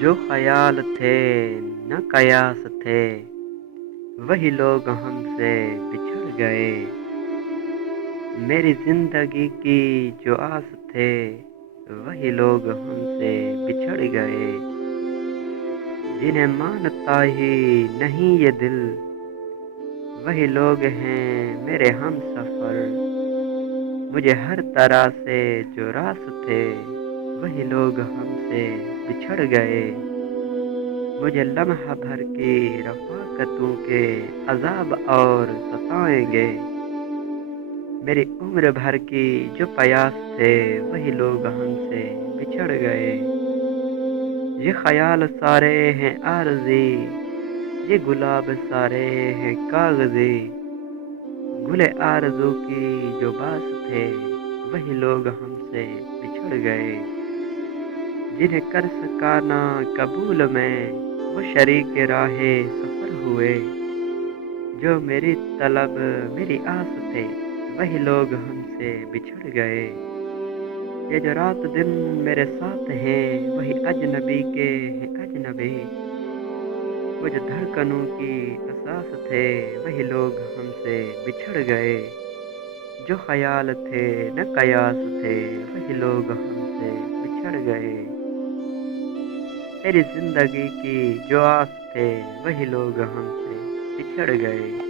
جو خیال تھے نہ قیاس تھے، وہی لوگ ہم سے بچھڑ گئے۔ میری زندگی کی جو آس تھے، وہی لوگ ہم سے بچھڑ گئے۔ جنہیں مانتا ہی نہیں یہ دل، وہی لوگ ہیں میرے ہم سفر۔ مجھے ہر طرح سے جو راس تھے، وہی لوگ ہم سے بچھڑ گئے۔ مجھے لمحہ بھر کی رفاقتوں کے عذاب اور ستائیں گے۔ میری عمر بھر کی جو پیاس تھے، وہی لوگ ہم سے بچھڑ گئے۔ یہ خیال سارے ہیں عارضی، یہ گلاب سارے ہیں کاغذی۔ گل آرزو کی جو باس تھے، وہی لوگ ہم سے بچھڑ گئے۔ جنہیں کر سکا نہ قبول میں، وہ شریک راہ سفر ہوئے۔ جو میری طلب میری آس تھے، وہی لوگ ہم سے بچھڑ گئے۔ یہ جو رات دن میرے ساتھ ہیں، وہی اجنبی کے ہیں اجنبی۔ وہ جو دھڑکنوں کی اساس تھے، وہی لوگ ہم سے بچھڑ گئے۔ جو خیال تھے نہ قیاس تھے، وہی لوگ ہم سے بچھڑ گئے۔ میری زندگی کی جو آس تھے، وہی لوگ ہم سے بچھڑ گئے۔